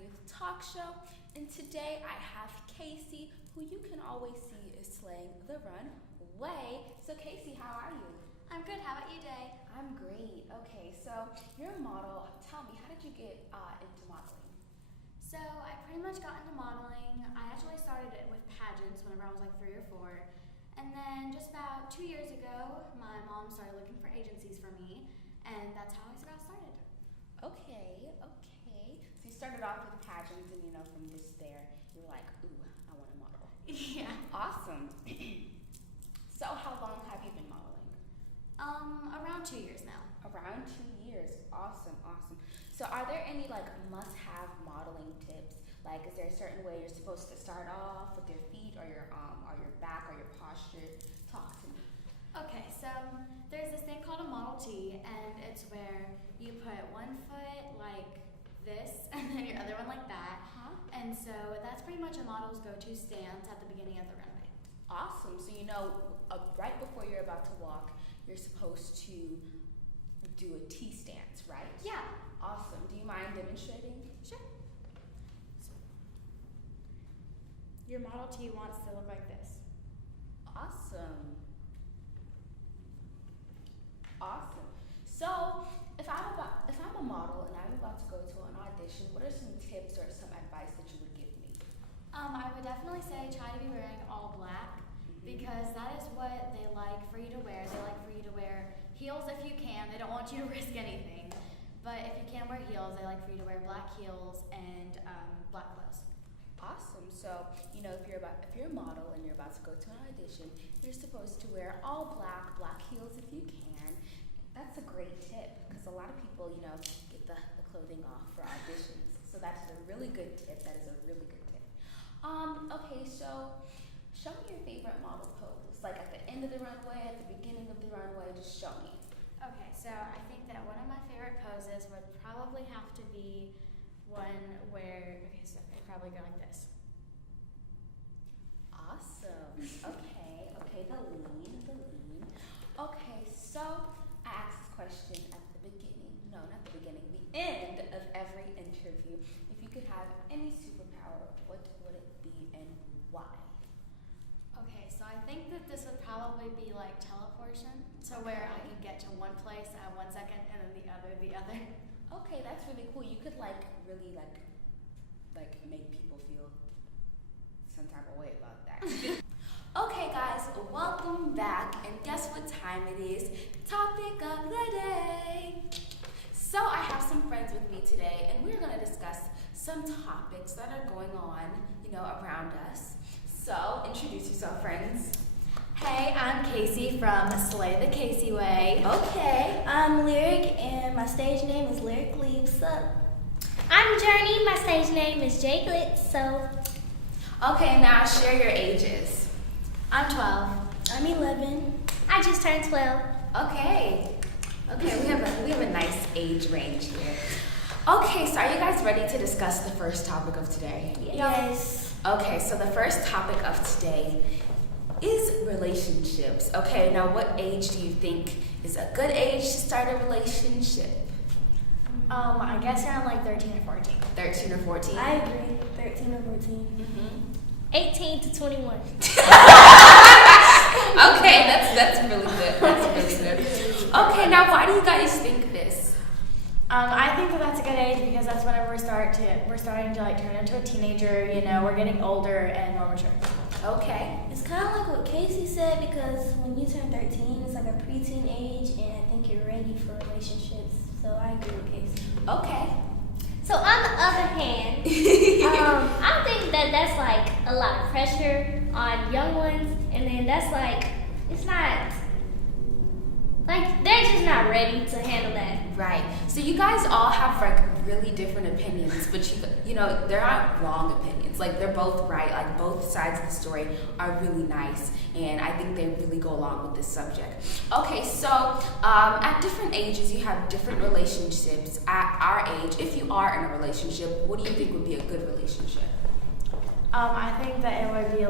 youth talk show, and today I have Kayce, who you can always see is slaying the runway. So Kayce, how are you? I'm good. How about you, Dai? I'm great. Okay, so you're a model. Tell me, how did you get into modeling? So I pretty much got into modeling. I actually started it with pageants whenever I was like 3 or 4. And then just about 2 years ago, my mom started looking for agencies for me, and that's how I got started. Okay. So you started off with pageants, and from there, you were like, ooh, I want to model. Yeah. Awesome. So how long have you been modeling? Around 2 years now. Around 2 years. Awesome. So are there any must-have modeling tips? Like, is there a certain way you're supposed to start off with your feet or your back or your posture? Talk to me. Okay, so there's this thing called a Model T, and it's where you put one foot like this and then your other one like that. And so that's pretty much a model's go-to stance at the beginning of the runway. Awesome. So right before you're about to walk, you're supposed to do a T stance, right? Yeah. Awesome. Do you mind demonstrating? Sure. Your Model T wants to look like this. Awesome. So if I'm a model and I'm about to go to an audition, what are some tips or some advice that you would give me? I would definitely say try to be wearing all black, because that is what they like for you to wear. They like for you to wear heels if you can. They don't want you to risk anything. But if you can wear heels, they like for you to wear black heels and black clothes. Awesome. So, if you're a model and you're about to go to an audition, you're supposed to wear all black heels if you can. That's a great tip, because a lot of people, get the clothing off for auditions. So that's a really good tip. That is a really good tip. Okay, so show me your favorite model pose. Like at the end of the runway, at the beginning of the runway, just show me. Okay, so I think that one of my favorite poses would probably have to be one where, so I probably go like this. Awesome. Okay, the lean. Okay, so I asked this question at the beginning, no, not the beginning, the end of every interview. If you could have any superpower, what would it be and why? Okay, so I think that this would probably be like teleportation, so where I could get to one place at 1 second and then the other. Okay, that's really cool. You could really make people feel some type of way about that. Okay guys, welcome back, and guess what time it is? Topic of the day. So I have some friends with me today, and we're going to discuss some topics that are going on, around us. So introduce yourself, friends. Hey, I'm Kayce from Slay the Kayce Way. Okay. I'm Lyric, and my stage name is Lyric Leaves. I'm Journey. My stage name is Jakelet. So. Okay, now share your ages. I'm 12. I'm 11. I just turned 12. Okay, we have a nice age range here. Okay, so are you guys ready to discuss the first topic of today? Yes. Okay, so the first topic of today is relationships. Okay, now what age do you think is a good age to start a relationship? I guess around like 13 or 14. 13 or 14? I agree. 13 or 14. 18 to 21. Okay, that's really good. Okay, now why do you guys think this? I think that that's a good age because that's whenever we're starting to turn into a teenager. We're getting older and more mature. Okay. It's kind of like what Kayce said, because when you turn 13, it's like a preteen age, and I think you're ready for relationships. So I agree with Kayce. Okay. So on the other hand, I think that that's like a lot of pressure on young ones, and then that's it's not, they're just not ready to handle that. Right. So you guys all have really different opinions, but they're not wrong opinions. They're both right. Both sides of the story are really nice, and I think they really go along with this subject. Okay, so at different ages you have different relationships. At our age, if you are in a relationship, what do you think would be a good relationship? I think that it would be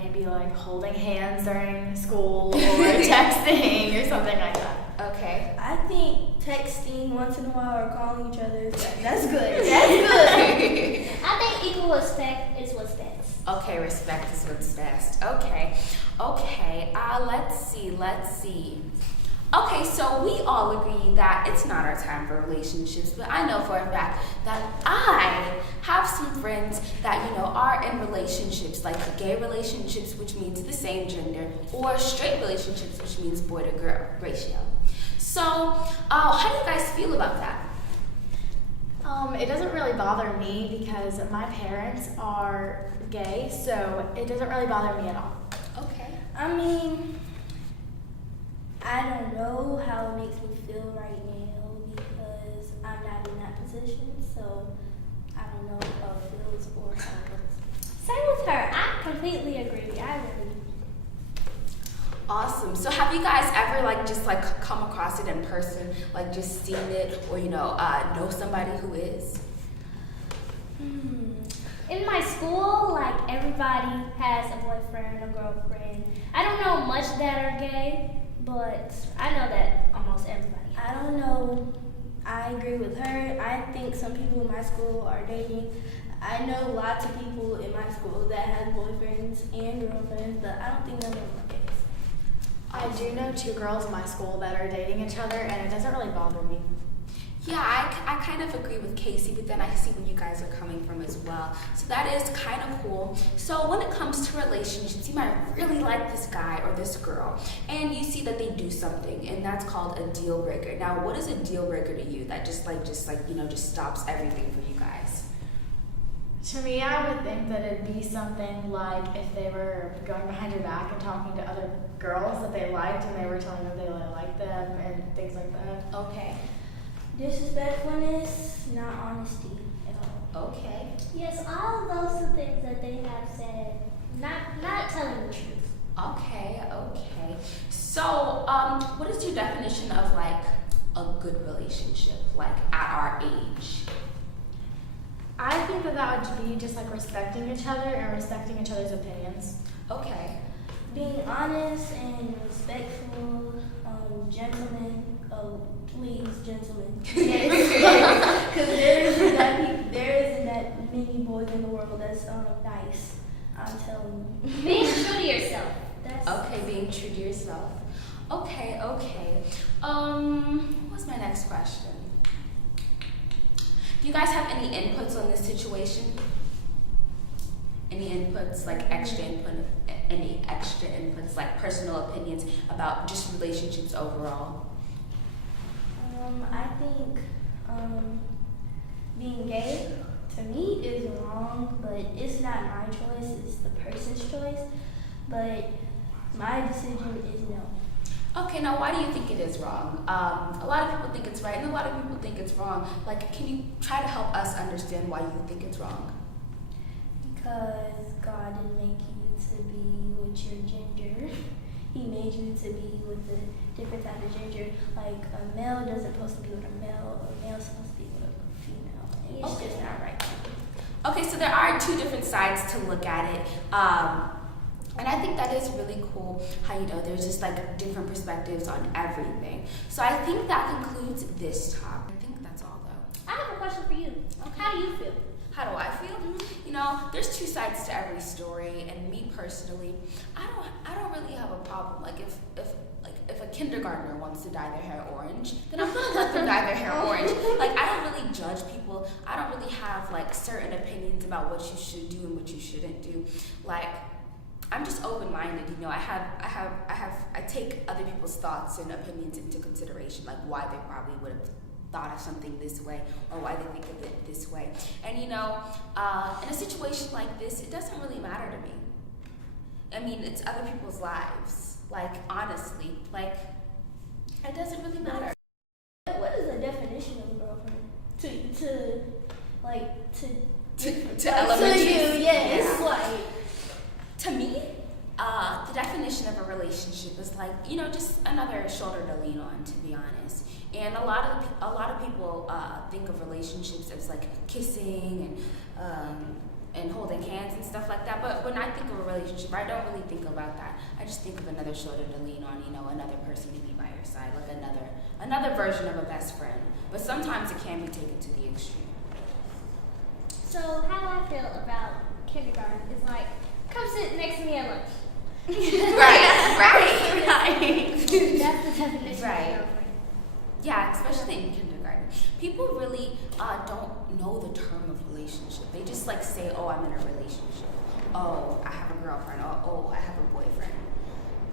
maybe holding hands during school or texting or something like that. Okay. I think texting once in a while or calling each other, that's good. That's good. respect is what's best. Okay, respect is what's best. Okay. Let's see. Okay, so we all agree that it's not our time for relationships, but I know for a fact that I have some friends that, are in relationships, like gay relationships, which means the same gender, or straight relationships, which means boy to girl ratio. So, how do you guys feel about that? It doesn't really bother me because my parents are gay, so it doesn't really bother me at all. Okay. I mean, I don't know how it makes me feel right now because I'm not in that position, so I don't know how it feels or how it looks. Same with her. I completely agree. I really. Awesome. So have you guys ever come across it in person, like just seen it, or know somebody who is? In my school, like everybody has a boyfriend, a girlfriend. I don't know much that are gay, but I know that almost everybody. I don't know. I agree with her. I think some people in my school are dating. I know lots of people in my school that have boyfriends and girlfriends, but I don't think none of them are gays. I do know 2 girls in my school that are dating each other, and it doesn't really bother me. Yeah, I kind of agree with Kayce, but then I see where you guys are coming from as well. So that is kind of cool. So when it comes to relationships, you might really like this guy or this girl, and you see that they do something, and that's called a deal breaker. Now, what is a deal breaker to you that just stops everything for you guys? To me, I would think that it'd be something like if they were going behind your back and talking to other girls that they liked, and they were telling them they really liked them and things like that. Okay. Disrespectfulness, not honesty at all. Okay. Yes, all of those are things that they have said. Not telling the truth. Okay. So, what is your definition of a good relationship, at our age? I think that would be just respecting each other and respecting each other's opinions. Okay. Being honest and respectful, gentlemen. Oh, please, gentlemen. Yes. Because there isn't that many boys in the world that's nice. I'm telling you. Being true to yourself. Okay, being true to yourself. Okay. What's my next question? Do you guys have any inputs on this situation? Any inputs, any extra inputs, personal opinions about just relationships overall? I think being gay to me is wrong, but it's not my choice, it's the person's choice. But my decision is no. Okay, now why do you think it is wrong? A lot of people think it's right, and a lot of people think it's wrong. Can you try to help us understand why you think it's wrong? Because God didn't make you to be with your gender. He made you to be with a different type of gender. Like a male doesn't supposed to be with a male, a male's supposed to be with a female. And it's just not right. Okay, so there are 2 different sides to look at it. And I think that is really cool how, there's just different perspectives on everything. So I think that concludes this topic. I think that's all though. I have a question for you. Okay. How do you feel? How do I feel? There's 2 sides to every story, and me personally, I don't really have a problem. If a kindergartner wants to dye their hair orange, then I'm gonna let them dye their hair orange. I don't really judge people. I don't really have certain opinions about what you should do and what you shouldn't do. I'm just open-minded, I take other people's thoughts and opinions into consideration, why they probably would have thought of something this way or why they think of it this way. And in a situation like this, it doesn't really matter to me. I mean, it's other people's lives. Honestly, it doesn't really matter. What is the definition of girlfriend? To elementary. you, yes. To me, the definition of a relationship is just another shoulder to lean on, to be honest. And a lot of people think of relationships as kissing and holding hands and stuff like that. But when I think of a relationship, I don't really think about that. I just think of another shoulder to lean on, another person to be by your side, another version of a best friend. But sometimes it can be taken to the extreme. So how I feel about kindergarten is like, come sit next to me at lunch. Right. That's the definition Right. of girlfriend. Yeah, especially in kindergarten. People really don't know the term of relationship. They just like say, oh, I'm in a relationship. Oh, I have a girlfriend. Oh, I have a boyfriend.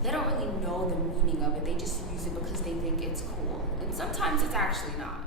They don't really know the meaning of it. They just use it because they think it's cool. And sometimes it's actually not.